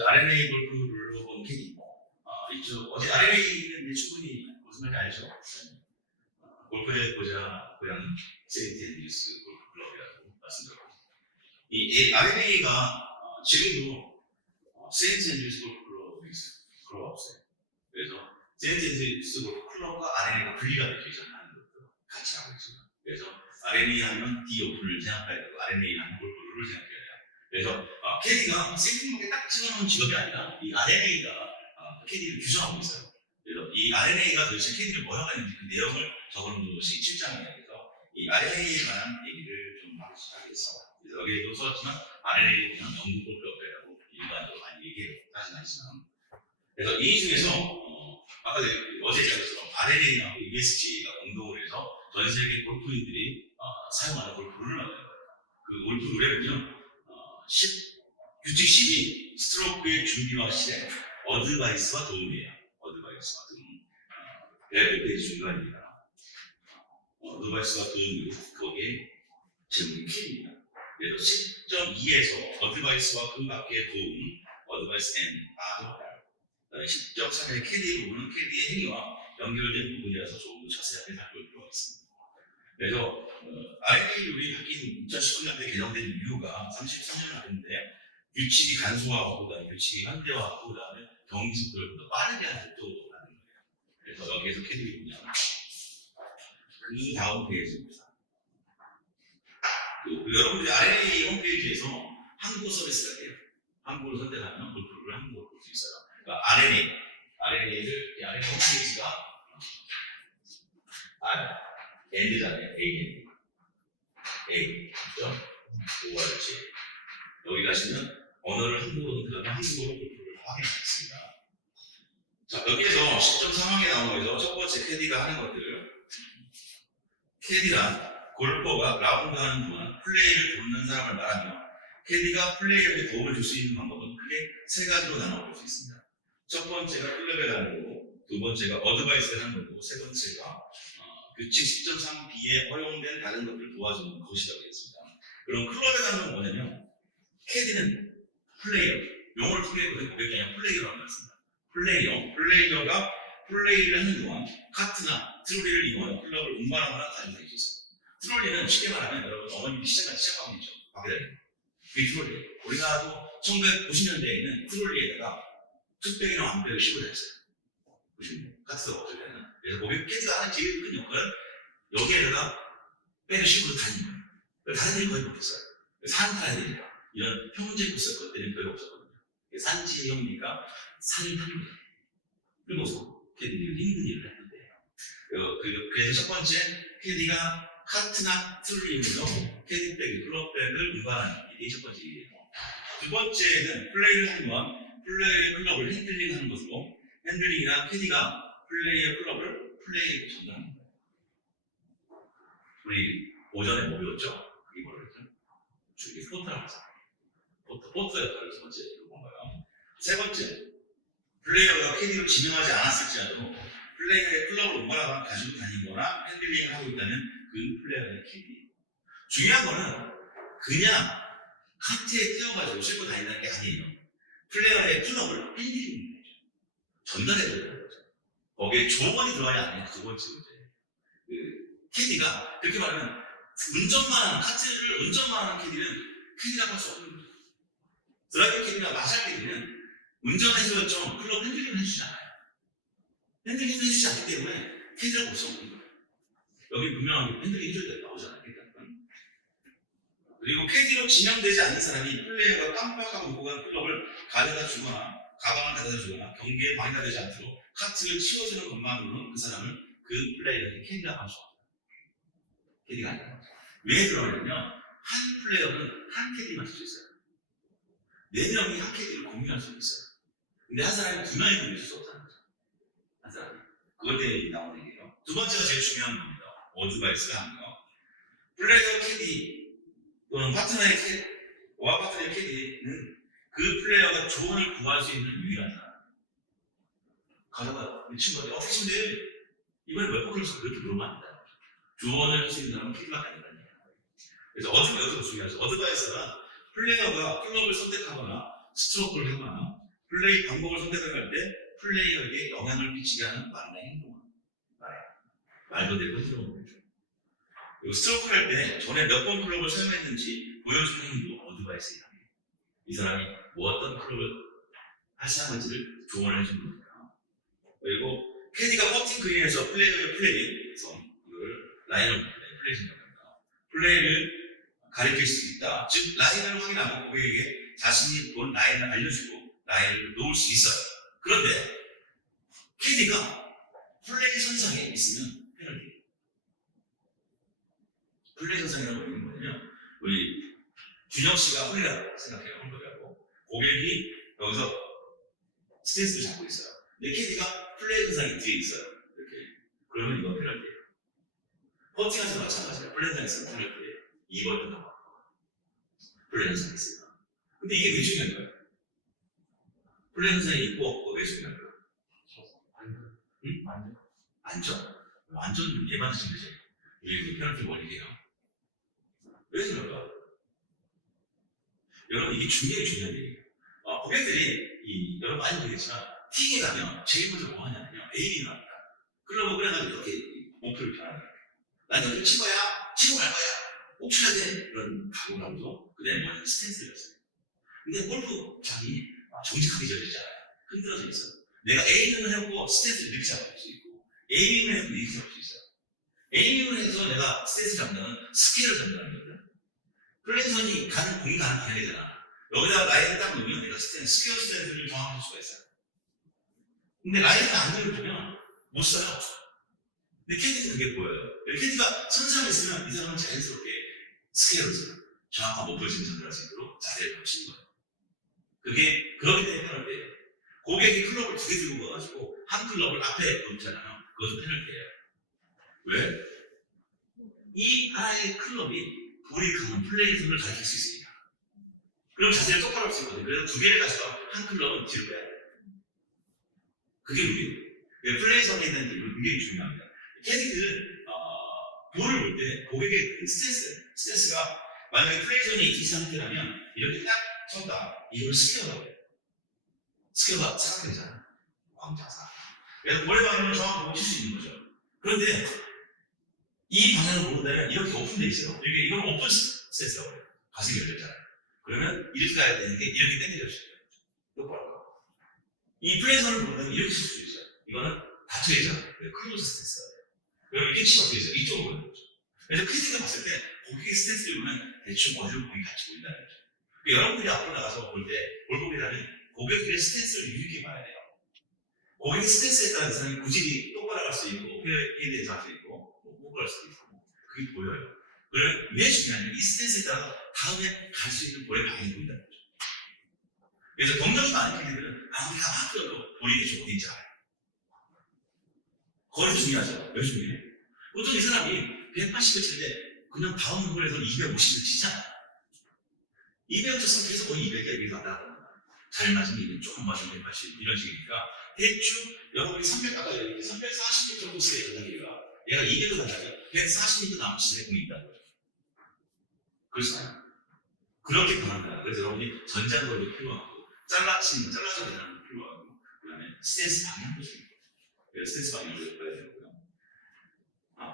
RNA 골프를 본 캐디. 이쪽, 어제 RNA는 충분히 무슨 말인지 알죠? 골프의 고향 세인트 앤드류스 골프클럽이라고 말씀드렸고, 이 RNA가 지금도 세인트 앤드류스 골프클럽이 있어요. 없어요. 그래서 세인트 앤드류스 골프클럽과 RNA가 분리가 되어 있잖아요. 같이 하고 있습니다. 그래서 RNA 하면 D 오픈을 생각해야 되고 RNA 하면 골프를 생각해야 돼요. 그래서 캐디가 생뚱하게 딱 찍어놓은 직업이 아니라 이 RNA가 캐디를 규정하고 있어요. 그래서 이 RNA가 도대체 캐디를 뭐 하는지 그 내용을 적어놓은 것이 7장이에요. 그래서 이 RNA에 관한 얘기를 좀 하기 시작했어요. 그래서 여기에도 써졌지만 RNA에 대한 연구 골프라고 일반적으로 많이 얘기해요. 다시는 아시지만. 그래서 이 중에서 아까 어제 얘기했던 RNA하고 ESG가 공동으로 해서 전 세계 골프인들이 사용하는 골프 룰을 만드는 거예요. 그 골프 룰에는요, 규칙 10이 스트로크의 준비와 실행, 어드바이스와 도움이에요. 어드바이스와 도움. 네, 페이지 중간입니다. 어드바이스와 도움이고, 거기에 제목이 킬입니다. 그래서 10.2에서 어드바이스와 그 밖의 도움, 어드바이스 앤 아더. 10.3의 캐디 부분은 캐디의 행위와 연결된 부분이라서 조금 더 자세하게 살펴볼 필요가 있습니다. 그래서 RNA 룰이 바뀐 2019년도에 개정된 이유가 33년을 했는데 규칙이 간소화하고 그다음에 규칙이 현대화하고 그다음에 경기 속도를 더 빠르게 하는 속도라는 거예요. 그래서 여기에서 캐디 보면 그 다음 페이지입니다. 여러분들이 RNA 홈페이지에서 한국어 서비스가 돼요. 한국어를 선택하면 골프를 한국어로 볼 수 있어요. 그러니까 RNA를 이 RNA 홈페이지가 N잖아요. A.org. 여기 가시면 언어를 한국어로 선택하면 한국어로 골프를 확인할 수 있습니다. 자, 여기에서 10.3항에 나온 거에서 첫 번째 캐디가 하는 것들. 캐디란 골퍼가 라운드 하는 동안 플레이를 돕는 사람을 말하며 캐디가 플레이어에게 도움을 줄 수 있는 방법은 크게 세 가지로 나눠볼 수 있습니다. 첫 번째가 클럽에 가는 거고, 두 번째가 어드바이스를 하는 거고, 세 번째가 규칙 10.3b에 허용된 다른 것들을 도와주는 것이라고 했습니다. 그럼 클럽에 가는 건 뭐냐면 캐디는 플레이어, 용어를 통해 고객이 아니라 플레이어라고 했습니다. 플레이어가 플레이를 하는 동안 카트나 트롤리를 이용하여 클럽을 운반하거나 가지고 다닐 수 있어요. 트롤리는 쉽게 말하면 여러분 어머님이 시작하고 있죠. 바퀴다리. 그게 트롤리예요. 우리나라도 1990년대에는 트롤리에다가 툭백이나 완백을 씌고 다녔어요. 보시면 카트가 없을 때는. 그래서 고객 캐디가 하는 제일 큰 역할은 여기에다가 백을 씌고 다니는 거예요. 다른 일이 거의 못했어요. 산 타야 되니까. 이런 평지 코스 것들은 별로 없었거든요. 산지형이니까 산을 타는 거예요. 그러고서 캐디들이 힘든 일을 했는데. 그래서 첫 번째, 캐디가 카트나 트롤리로 캐디백을, 클럽백을 운반하는 일이 첫 번째 일이에요. 두 번째는 플레이를 하는 동안 플레이의 클럽을 핸들링하는 것으로 핸들링이란 캐디가 플레이의 클럽을 플레이에 전달하는 거예요. 우리 오전에 뭐 배웠죠? 그게 뭐라 그랬죠? 주기 포트라고 하죠. 포트의 역할을 두 번째 본 거예요. 세 번째, 플레이어가 캐디로 지명하지 않았을지라도 플레이어의 클럽을 운반하거나 가지고 다니거나 핸들링을 하고 있다면 그 플레이어의 캐디. 중요한 거는 그냥 카트에 태워가지고 싣고 다닌다는 게 아니에요. 플레이어의 클럽을 핸들링 전달해줘야 되는 거죠. 거기에 조언이 들어가야 안 해요. 두 번째 문제. 캐디가 그렇게 말하면 카트를 운전만 하는 캐디는 캐디라고 할 수 없는 거죠. 드라이버 캐디나 마샬 캐디는 운전해서 좀 클럽 핸들링을 해주지 않아요. 핸들링을 해주지 않기 때문에 캐디라고 볼 수 없는 거예요. 여기 분명하게 핸들링 해줘야 돼. 나오잖아요. 그리고 캐디로 지명되지 않는 사람이 플레이어가 깜빡하고 놓고 간 클럽을 가져다 주거나 가방을 가져다 주거나 경기에 방해가 되지 않도록 카트를 치워주는 것만으로는 그 사람을 그 플레이어에게 캐디라고 할 수 없어요. 캐디가 아니라. 왜 그러냐면 한 플레이어는 한 캐디만 쓸 수 있어요. 4명이 한 캐디를 공유할 수 있어요. 근데 한 사람이 2명이 공유할 수 없다는 거죠. 한 사람이. 그것 때문에 나오는 얘기예요. 두 번째가 제일 중요한 겁니다. 어드바이스가 하는 거. 플레이어 캐디 또는 파트너의 캐디는 그 플레이어가 조언을 구할 수 있는 유일한 사람. 가다가 이 친구한테 어떻게 치면 돼? 이번에 몇 번 그랬어? 그렇게 물으면 안 된다. 조언을 할 수 있는 사람은 캐디밖에 아니라는 얘기예요. 그래서 어드바이스가 중요하죠. 어드바이스가 플레이어가 클럽을 선택하거나 스트로크를 하거나 플레이 방법을 선택할 때 플레이어에게 영향을 끼치게 하는 말이나 행동을 말도 되고 행동을 보여줘. 그리고 스트로크를 할 때 전에 몇 번 클럽을 사용했는지 보여주는 행위도 어드바이스이다. 이 사람이 뭐 어떤 클럽을 사용할지를 조언을 해주는 겁니다. 그리고 캐디가 퍼팅 그린에서 플레이어의 플레이에서 이걸 라인을 플레이 생각합니다. 플레이를 가리킬 수 있다. 즉 라인을 확인하고 고객에게 자신이 본 라인을 알려주고 라인을 놓을 수 있어요. 그런데 캐디가 플레이 선상에 있으면 페널티. 플레이 선상이라고 하는 건 뭐냐면 우리 준영 씨가 홀이라고 생각해요. 홀이라고. 고객이 여기서 스탠스를 잡고 있어요. 근데 캐디가 플레이 선상이 뒤에 있어요. 이렇게. 그러면 이건 페널티예요. 퍼팅하지 마찬가지예요. 플레이 선상에서 페널티예요. 2번 나와. 플레이 선상에 있어요. 근데 이게 왜 중요한 거예요? 플레이 선상에 있고 없고 왜 중요한 거예요? 응? 안전. 완전 예만 드시면 되죠. 이게 페널티 원리예요. 왜 그럴까? 여러분 이게 굉장히 중요한 얘기예요. 고객들이 여러분 많이 보겠지만 티에 가면 제일 먼저 뭐 하냐면요. 에임이 나옵니다. 그래가지고 이렇게 목표를 변하는 거예요. 난 여기 칠 거야. 치고 갈 거야. 꼭 쳐야 돼. 이런 각오라면서 그 다음에 뭐냐면 스탠스였어요. 근데 골프장이 정직하게 지어지잖아요. 흔들어져 있어요. 내가 에이밍을 해보고 스탠스를 이렇게 잡을 수 있고 에이밍을 해도 이렇게 잡을 수 있어요. 에이밍을 해서 내가 스탠스 잡는 스케일을 잡는다는 거거든. 플랜선이 공이 가는 방향이잖아. 여기다가 라인을 딱 놓으면 내가 스퀘어 스탠스를 정확히 할 수가 있어요. 근데 라인을 안 넣으면 못 써요. 근데 캐디는 그게 보여요. 캐디가 선상에 있으면 이 사람은 자연스럽게 스퀘어를 써요. 정확한 목표를 진전을 할 수 있도록 자세를 갖추는 거예요. 그게 그렇기 때문에 페널티예요. 고객이 클럽을 2개 들고 가가지고 한 클럽을 앞에 놓잖아요. 그것도 페널티예요. 왜? 이 하나의 클럽이 볼이 가는 플레이선을 가리킬 수 있습니다. 그럼 자세를 똑바로 할 수 있거든요. 그래서 2개를 가져가 한 클럽은 뒤로 빼야 돼요. 그게 룰이에요. 플레이선에 있는 게 굉장히 중요합니다. 캐디들은 볼을 볼 때 고객의 그 스탠스가 만약에 플레이선이 이 상태라면 이렇게 딱 섰다. 이걸 스퀘어라고 해요. 스퀘어가 사각형이잖아. 광장사. 그래서 볼의 방향을 정확하게 칠 수 있는 거죠. 그런데 이 방향을 모른다면 이렇게 오픈되어 있어요. 이건 오픈 스탠스라고 해요. 가슴이 열렸잖아요. 그러면 이렇게 가야 되는데 이렇게 당겨져 있어요. 똑바로 가고. 이 플레이선을 모른다면 이렇게 칠 수 있어요. 이거는 닫혀 있잖아요. 클로즈 스탠스라고 해요. 그럼 이렇게 치면 어떻게 있어요? 이쪽으로 가는 거죠. 그래서 크리티가 봤을 때 고객의 스탠스를 보면 대충 어디로 공이 같이 보인다는 거죠. 그러니까 여러분들이 앞으로 나가서 볼 때 볼보기라면 고객들의 스탠스를 이렇게 봐야 돼요. 고객의 스탠스에 따라 그 사람이 구질이 똑바로 갈 수 있고 회에 대해서 할 수 있고 못 갈 수도 있고 그게 보여요. 그러면 왜 중요하냐면 이 스탠스에 따라 다음에 갈 수 있는 볼의 방향이 보인다는 거죠. 그래서 경력이 많은 캐디들은 아무리 막 뛰어도 볼이 대충 어딘지 알아요. 거리 중요하죠. 왜 중요해요? 보통 이 사람이 180을 칠 때 그냥 다음 홀에서 250을 치잖아요. 200을 쳤으면 계속 거의 200에 여기서 왔다 갔다 합니다. 잘 맞으면 200, 조금 맞으면 180 이런 식이니까 대충 여러분이 300, 아까 여기 340m 정도 쓰게 전화기가 얘가 200을 간다면 140m 남은 시간에 공이 있다는 거죠. 그렇잖아요. 그렇게 변합니다. 그래서 여러분이 전장거리도 필요하고 잘라서 대단한 필요하고 그 다음에 스탠스 방향도 중요해요. 그래서 스탠스 방향을 봐야 되고요.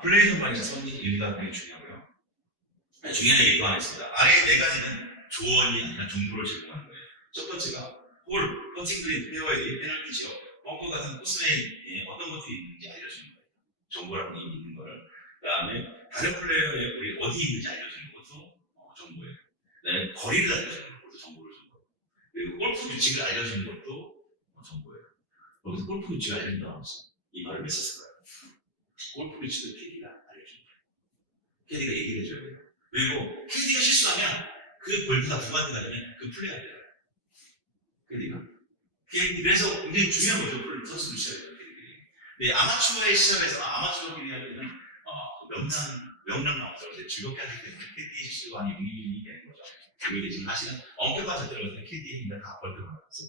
플레이 전반에서 선이 의미가 굉장히 중요하고요. 중요한 얘기 또 하나 있습니다. 아래 4가지는 조언이 아니라 정보를 제공하는 거예요. 첫 번째가 홀, 퍼팅 그린, 페어웨이, 페널티 지역, 벙커 같은 코스메에 어떤 것들이 있는지 알려주는 거예요. 정보라는 게 있는 걸. 그 다음에 다른 플레이어의 우리 어디 있는지 알려주는 것도 정보예요. 그 다음에 거리를 알려주는 것도 정보를 주는 거예요. 그리고 골프 규칙을 알려주는 것도 정보예요. 거기서 골프 규칙을 알려준다고 하면서 이 말을 왜 썼을까요? 골프 규칙을 캐디가 알려주는 거예요. 캐디가 얘기를 해줘야 돼요. 그리고 캐디가 실수하면 그 볼트가 누구한테 가냐면 그 플레이어한테 가요. 캐디가. 그래서 굉장히 중요한 거죠. 선수들 시합에서 캐디들이. 근데 아마추어의 시합에서 아마추어끼리 할 때는 명령 나오죠. 즐겁게 하기 때문에 캐디의 실수가 아니 용인이 되는 거죠. 그리고 지금 하시는 엄격한 자들은 캐디의 힘을 다 벌떡 하면서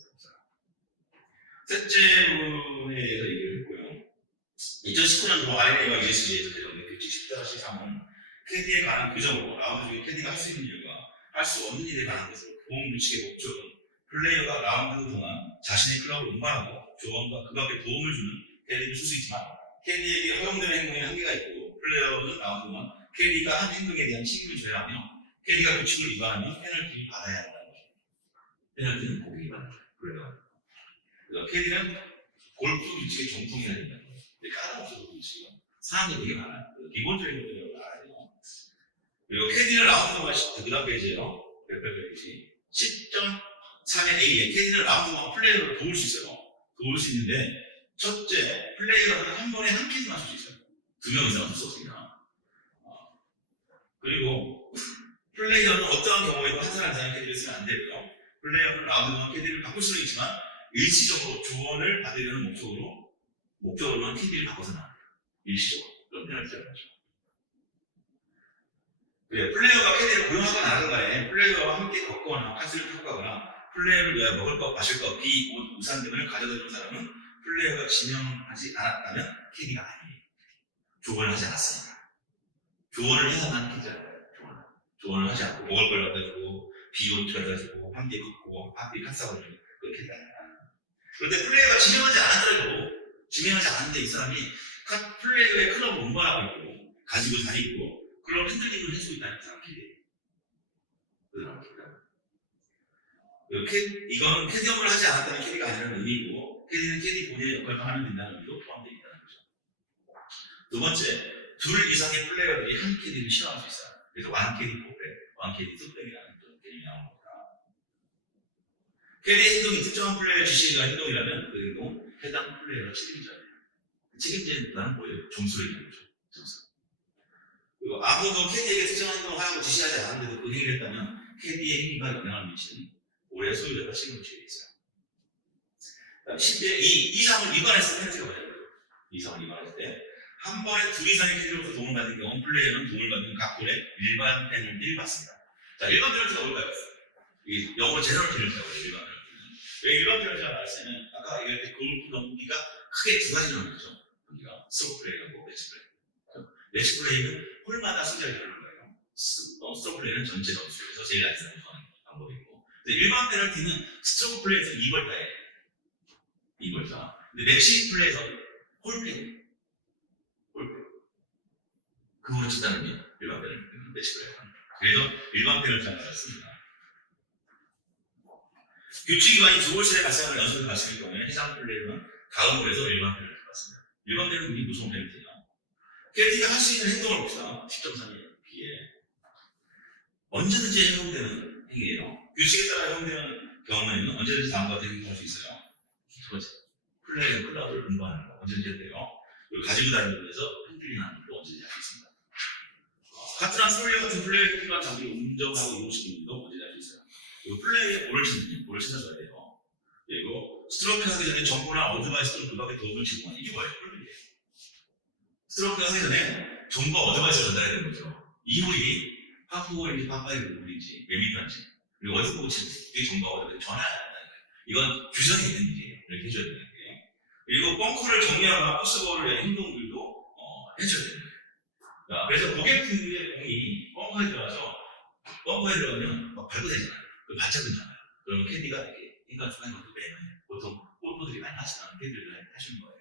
셋째 부분에 대해서 얘기를 했고요. 2019년도 RNA와 ESG에서 개정된 규칙 10-3은 캐디에 관한 규정으로 라운드 중에 캐디가 할 수 있는 일과 할 수 없는 일에 관한 것으로 보험 규칙의 목적은 플레이어가 라운드 동안 자신의 클럽을 운반하고 조언과 그 밖에 도움을 주는 캐디를 줄 수 있지만 캐디에게 허용되는 행동에 한계가 있고 플레이어는 라운드 동안 캐디가 한 행동에 대한 책임을 져야 하며 캐디가 규칙을 위반하면 페널티를 받아야 한다는 거죠. 페널티는 고객이 받는 거예요. 그래서 캐디는 골프 규칙의 정통해야 된다는 거예요. 근데 까다롭죠, 규칙은. 사항이 되게 많아요. 기본적인 것들을 알아야 돼요. 그리고 캐디는 라운드 동안 그 다음 페이지에요. 몇 페이지. 10.4의 A에 캐디는 라운드 동안 플레이어를 도울 수 있어요. 도울 수 있는데 첫째, 플레이어는 한 번에 한 캐디만 쓸 수 있어요. 2명 이상은 쓸 수 없습니다. 그리고 플레이어는 어떠한 경우에도 한 사람 이상의 캐디를 쓰면 안 되고요. 플레이어는 라운드 동안 캐디를 바꿀 수는 있지만 일시적으로 조언을 받으려는 목적으로만 캐디를 바꿔서는 안 돼요. 일시적으로. 그런 페널티가 나죠. 플레이어가 캐디를 고용하거나 하던가에 플레이어와 함께 걷거나 카스를 타고 가거나 플레이어를 위하여 먹을 것, 마실 것, 비, 옷, 우산 등을 가져다 주는 사람은 플레이어가 지명하지 않았다면 캐디가 아니에요. 조언을 하지 않았으니까. 조언을 해야만 캐디잖아요. 조언을 하지 않고 먹을 걸 갖다 주고 비, 옷 갖다 주고 함께 걷고 함께 카스하고 주는 그런 캐디가 아니에요. 그런데 플레이어가 지명하지 않았더라도 지명하지 않았는데 이 사람이 플레이어의 클럽을 운반하고 있고 가지고 다니고 그런 핸들링을 해주고 있다는 그 사람 캐디예요. 그 사람 캐디. 이건 캐디업을 하지 않았다는 캐디가 아니라는 의미고 캐디는 캐디 본인의 역할을 하면 된다는 의미도 포함되어 있다는 거죠. 두 번째, 둘 이상의 플레이어들이 한 캐디를 싫어할 수 있어요. 그래서 완캐디 포백, 완캐디 투백이라는 개념이 나온 겁니다. 캐디의 행동이 특정한 플레이어의 지시가 행동이라면 그 행동 해당 플레이어가 책임져야 돼요. 책임자는 뭐예요? 점수를 얘기하는 거죠. 점수. 그리고 아무도 캐디에게 특정한 행동을 하라고 지시하지 않았는데도 그 행위를 했다면 캐디의 행위가 영향을 미치는 올해 소유자가 책임을 져야 있어요. 10대 2상을 위반했을 때 페널티가 뭐냐고요? 2상을 위반했을 때 한 번에 2 이상의 캐디로부터 도움을 받는 경우 플레이어는 도움을 받는 각 홀에 일반 페널티를 받습니다. 자, 일반 페널티가 뭘까요? 이 영어 제너럴 페널티라고 해요. 일반 페널티는. 왜 일반 페널티가 나왔으면 아까 얘기할 때 골프 넘기가 크게 2가지로 나뉘죠. 여기가 스트로크 플레이하고 매치 플레이. 매치 플레이는 홀마다 숫자를 주는 거예요. 스트로크 플레이는 전체 점수에서 제일 낮은 사람이 하는 방법이고. 근데 일반 페널티는 스트로크 플레이에서 2벌타예요. 2벌타. 근데 매치 플레이에서 홀페이. 그거를 친다는 게 일반 페널티는 매치 플레이. 그래서 일반 페널티를 받습니다. 규칙 위반이 두 홀씩의 발생을 연속해서 발생할 경우에 해당 플레이는 다음 홀에서 일반 페널티를 받습니다. 일반 페널티는 무슨 페널티냐? 캐디가 할 수 있는 행동을 봅시다. 10.3에 비해 언제든지 허용되는 행위예요. 규칙에 따라 허용되는 경우에는 언제든지 다음과 같은 행동을 할 수 있어요. 두 번째, 플레이어 클럽을 운반하는 거 언제든지 해도 돼요. 그리고 가지고 다니면서 핸들링하는 것도 언제든지 할 수 있습니다. 카트랑 스롤리어 같은 플레이어 필요한 장비를 운전하고 이동시키는 것도 언제든지 할 수 있어요. 그리고 플레이어의 볼을 찾아줘야 돼요. 그리고 스트로크 하기 전에 정보나 어드바이스를 그밖에 도움을 제공하는 이게 뭐예요? 홀이에요. 스트로크 하기 전에 정보와 어드바이스를 전달해야 되는 거죠. 이 홀이 파포인지 파파이브 홀인지 몇 미터인지 그리고 어디 보고 치는지 이 정보와 어드바이스 전화해야 한다는 거예요. 이건 규정이 있는 일이에요. 이렇게 해줘야 되는 거예요. 그리고 벙커를 정리하거나 코스볼을 위한 행동들도 해줘야 되는 거예요. 자, 그래서 고객분들의 공이 벙커에 들어가면 막 밟고 되잖아요. 발작이 나와요. 그러면 캐디가 이렇게 인간 중간에 것도 매너예요. 보통 골퍼들이 많이 하시는 캐디를 하시는 거예요.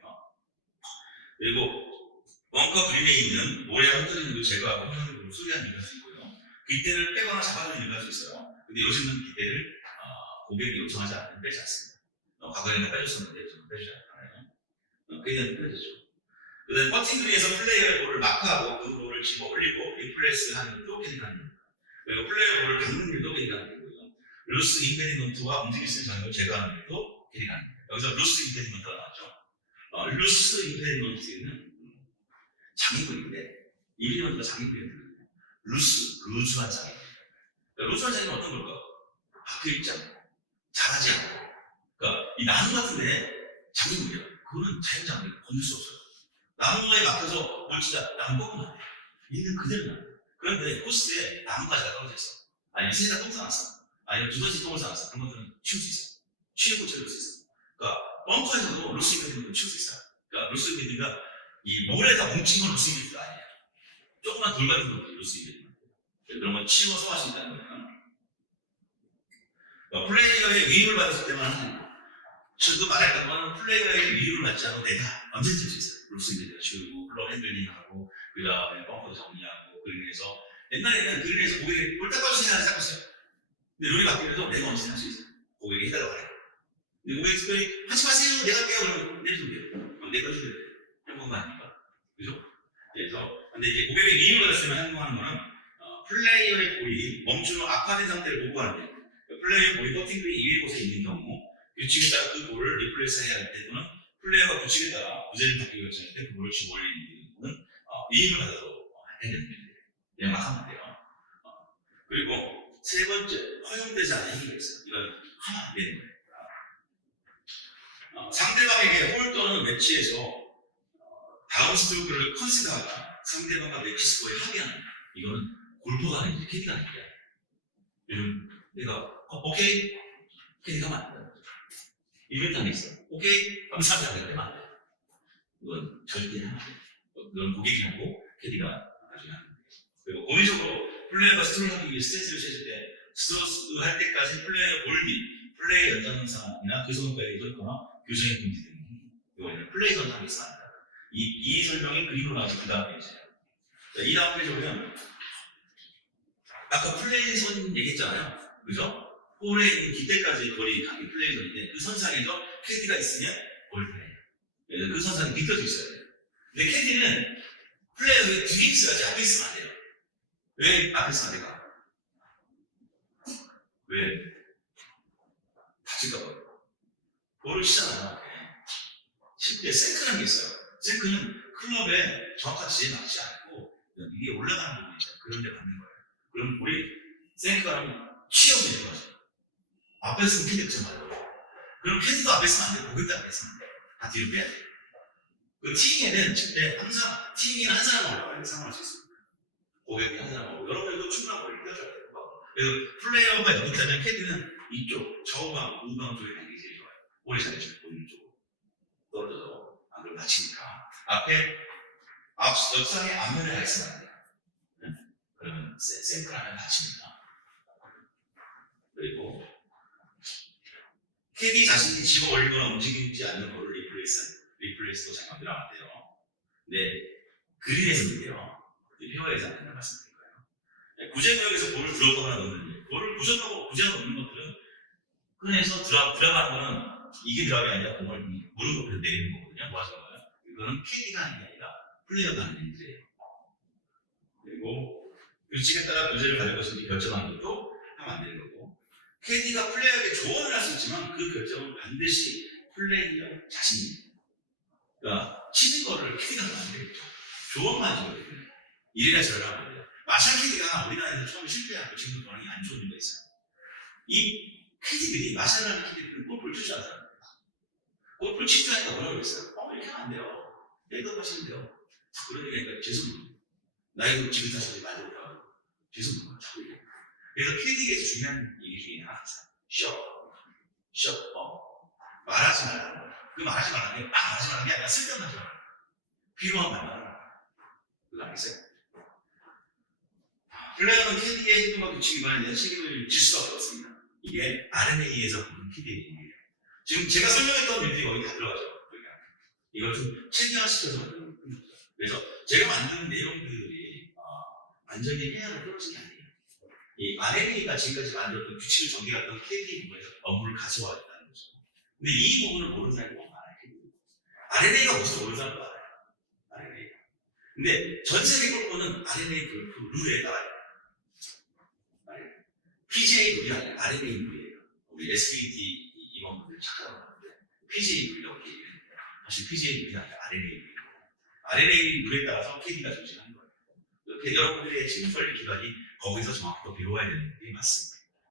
그리고 벙커 그림에 있는 모래 흔들리는 걸 제거하고 흔들리는 수리하는 일을 할 수 있고요. 깃대를 빼거나 잡아주는 일을 할 수 있어요. 근데 요즘은 깃대를 고객이 요청하지 않으면 빼지 않습니다. 과거에는 빼줬었는데 요즘은 빼주지 않아요. 그에 대한 빼줬죠. 그 다음에 퍼팅 그린에서 플레이어의 볼을 마크하고 그 볼을 집어 올리고 리플레이스 하는 것도 캐디가 하는 겁니다. 그리고 플레이어의 볼을 닦는 일도 캐디가 하는 거고요. 루스 임페디먼트와 움직일 수 있는 장면을 제거하는 것도 캐디가 하는 거예요. 여기서 루스 임페디먼트가 나왔죠. 루스 임페디먼트는 장애물인데 임페디먼트가 장애물인데 루즈한 장애물. 루즈한 장애는 어떤 걸까? 박혀있지 않고 자라지 않고 그러니까 이 나무 같은데 장애물이야. 그거는 자연장애 건들 수 없어요. 나무에 막혀서 물치자 나무 꺾으면 안 돼. 있는 그대로 나. 그런데 코스에 나무가지가 떨어져 있어. 아니면 새가 똥 싸놨어. 아니면 두더지 똥을 싸놨어. 그런 것들은 치울 수 있어요. 치우고 채울 수 있어요. 그러니까 벙커에서도 루스 임페디먼트를 치울 수 있어요. 그러니까 루스 임페디먼트가 이 모래에다 뭉친 건 루스 임페디먼트가 아니에요. 조그만 돌 같은 것들이 루스 임페디먼트. 그런 건 치워서 할 수 있다는 거예요. 플레이어의 위임을 받았을 때만 하는 저도 말했던 건 플레이어에게 위로를 받지 않고 내가 언제든지 할 수 있어요. 루스인데 내가 치우고, 클럽 핸들링하고, 그 다음에 벙커 정리하고, 그린에서. 옛날에는 그린에서 고객이 볼 닦아주세요 하지 않았어요. 근데 룰이 바뀌면서 내가 언제든지 할 수 있어요. 고객이 해달라고 하래요. 근데 고객이 특별히 하지 마세요. 내가 할게요. 그러면 내주면 돼요. 그럼 내가 해주면 돼요. 행복한 거 아닙니까? 그죠? 그래서, 근데 이제 고객이 위임을 받았으면 행동하는 거는, 플레이어의 볼이 멈추는 악화된 상태를 복구하는데, 플레이어의 볼이 퍼팅그린 이외의 곳에 있는 경우, 규칙에 따라 그 볼을 리플레이스 해야 할 때 또는 플레이어가 규칙에 따라 부재를 바뀌고 결정할 때 그 볼을 집어 올리는 것은 위임을 받아서 해야 되는 거예요. 그냥 막 하면 돼요. 그리고 세 번째, 허용되지 않은 행위가 있어요. 이건 하면 안 되는 거예요. 상대방에게 홀 또는 매치에서 다음 스트로크를 컨시드하거나 상대방과 매치 스코어에 합의하는, 이거는 골퍼가 아니지 캐디가 아니야. 요즘 내가 오케이 캐디가 하면 안 돼. 이벤트 안에 있어. 오케이 감사합니다. 되면 안 돼. 이건 절대 하면 안 돼. 이건 고객이하고 캐디가 나중에 하는 거예요. 그리고 고의적으로 플레이어가 스트로크 하기 위해 스탠스를 쳤을 때 스트로크 할 때까지 플레이어 볼비, 플레이 연장선이나 그 선까지 있거나 교정의 금지 등 이거는 플레이 선상에 있어야 한다. 이 설명이 그림으로 나와서 그 다음 페이지예요. 이 다음 페이지 보면 아까 플레이 선 얘기했잖아요. 그죠? 홀에 있는 기대까지의 거리 각이 플레이 선인데 그 선상에서 캐디가 있으면 골프예요. 그래서 그 선상에 비껴져 있어야 돼요. 근데 캐디는 플레이어에 두 개 있어야지 앞에 있으면 안 돼요. 왜 앞에 있으면 안 될까? 왜? 다칠까봐. 볼을 치잖아요. 칠 때 생크라는 게 있어요. 생크는 클럽에 정확하지 맞지 않고 이게 올라가는 부분이 있어요. 그런 데 맞는 거예요. 그럼 볼이 생크가 하면 취업이 되는 거죠. 앞에 있으면 캐디 그잖아요. 그럼 캐디도 앞에 있으면 안 돼요. 고객도 앞에 있으면 안 돼요. 다 뒤로 빼야 돼요. 그 티잉에는 칠 때 항상 티잉에는 한 사람만 올라가야 상관할 수 있습니다. 고객이 한 사람만 올라가고 여러분들도 충분한 거리를 껴줘야 돼요. 그래서 플레이어가 여기 있다면 캐디는 이쪽 좌우방, 우방 쪽에 가는 게 제일 좋아요. 오래 잘해줘요. 본인 쪽으로 떨어져서 안 그러면 다치니까 앞에 옆상에 앞면에 가 있으면 안 돼요. 네? 그러면 생크라면 다칩니다. 그리고 캐디 자신이 집어 올리거나 움직이지 않는 거를 리플레이스도 잠깐 들어가면 돼요. 근데 그린에서 문제요. 페어에서 안 된다고 말씀드린 거예요. 구제구역에서 볼을 들어가거나 넣는 일. 볼을 구전하고 구제하고 넣는 것들은 끈에서 들어가는 거는 이게 들어가는 게 아니라 공을 무릎 높이서 내리는 거거든요. 뭐 하시는 거예요? 이거는 캐디가 하는 게 아니라 플레이어가 하는 일들이에요. 그리고 규칙에 따라 교제를 가질 것인지 결정하는 것도 하면 안 되는 거고, 캐디가 플레이어에게 조언을 할 수 있지만 그 결정은 반드시 플레이어 자신입니다. 그러니까 치는 거를 캐디가 하면 안 되겠죠. 조언만 해줘요. 이래라 저래라 하면 돼요. 마샬 캐디가 우리나라에서 처음에 실패하고 지금도 반응이 안 좋은 이유가 있어요. 이 캐디들이, 마샬라는 캐디들은 골프를 칠 줄 아는 사람입니다. 골프를 칠 줄 아니까 뭐라고 그랬어요? 이렇게 하면 안 돼요. 내가 하시면 돼요. 자꾸 그런 얘기하니까 죄송합니다. 나이도 지긋하셔서 말 못하고 죄송합니다. 자꾸 얘기해요. 그래서 캐디에게서 중요한 얘기 중에 하나 있어요. 말하지 말라는 거예요. 그 말하지 말라는 게 딱 말하지 말라는 게 아니라 쓸데없는 말. 필요한 말만 하는 거예요. 그거 알겠어요? 플레이어는 캐디의 행동과 규칙 위반에 대한 책임을 질 수밖에 없습니다. 이게 RNA에서 보는 캐디의 얘기예요. 지금 제가 설명했던 일들이 거기 다 들어가죠. 이걸 좀 체계화시켜서 만드는 거예요. 그래서 제가 만드는 내용들이 완전히 해야로 떨어진 게 아니에요. 이 RNA가 지금까지 만들었던 규칙을 전개했던 캐디 부분에서 업무를 가져와야 된다는 거죠. 근데 이 부분을 모르는 사람이 너무 많아요. RNA가 뭔지 모르는 사람도 많아요. RNA. 근데 전 세계 골프는 RNA 골프 룰에 따라요. PGA 룰이 아니라 RNA 룰이에요. 우리 SBT 임원분들 착각하는데 PGA 룰이라고 얘기해요. 사실 PGA 룰이 아니라 RNA 룰이에요. RNA 룰에 따라서 KD가 조직하는 거예요. 여러분들의 진입 관리 기관이 거기서 정확히 배워야 되는 게 맞습니다.